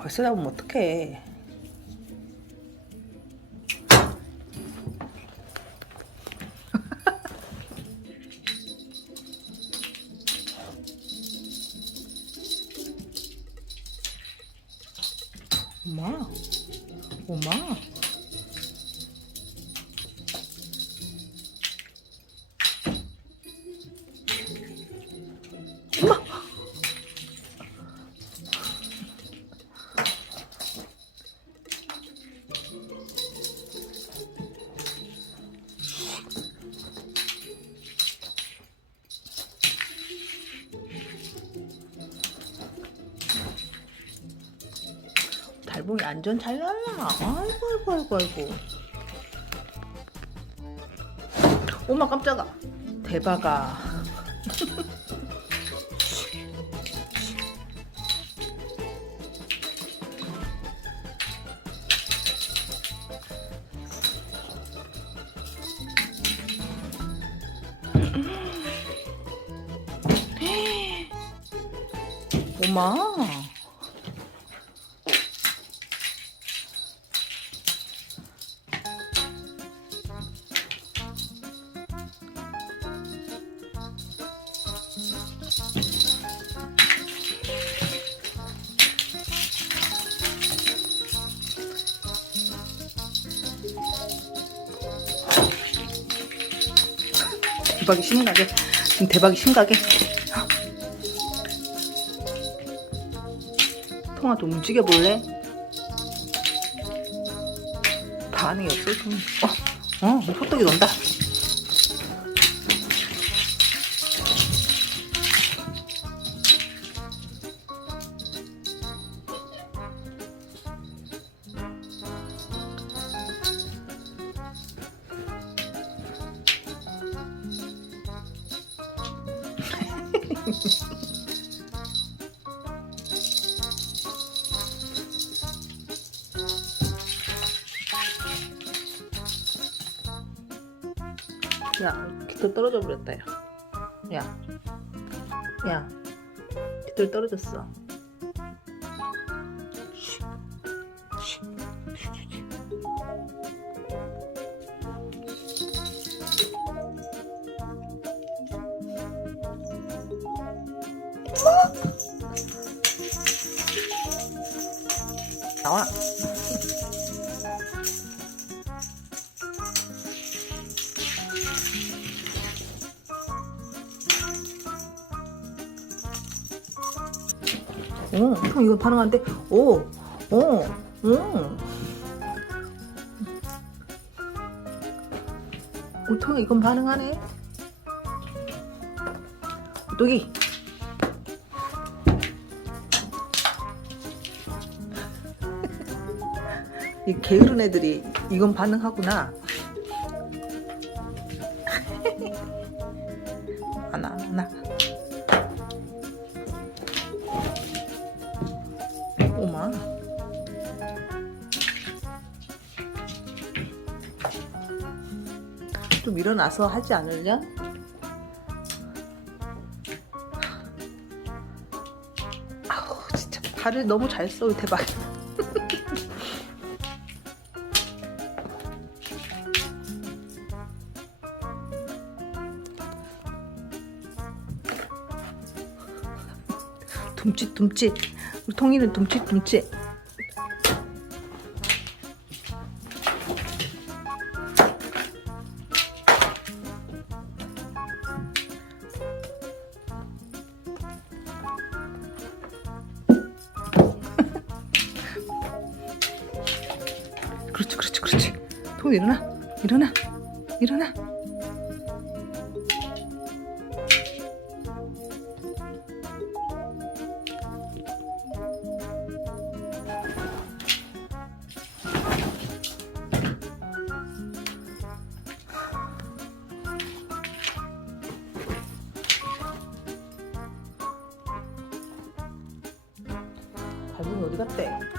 벌써 잡으면 어떡해. 엄마, 엄마. 달봉이 안전 잘 날라. 아이고 아이고 아이고 아이고. 엄마 깜짝아. 대박아. 엄마. 대박이 심각해. 지금 대박이 심각해. 통화 좀 움직여 볼래? 반응이 없어. 좀. 어, 어, 호떡이 논다. 야, 깃털 떨어져 버렸다, 야. 야. 야. 깃털 떨어졌어. 나와. 어, 형 이거 반응한데, 오, 오, 오. 오통 이건 반응하네. 오뚜기. 이 게으른 애들이 이건 반응하구나. 하나, 하나. 오마. 좀 일어나서 하지 않으려? 아우 진짜 발을 너무 잘 써, 대박. 둠칫둠칫. 우리 통이는 둠칫둠칫. 그렇지 그렇지 그렇지. 통 일어나? 일어나? 일어나 어디 갔대?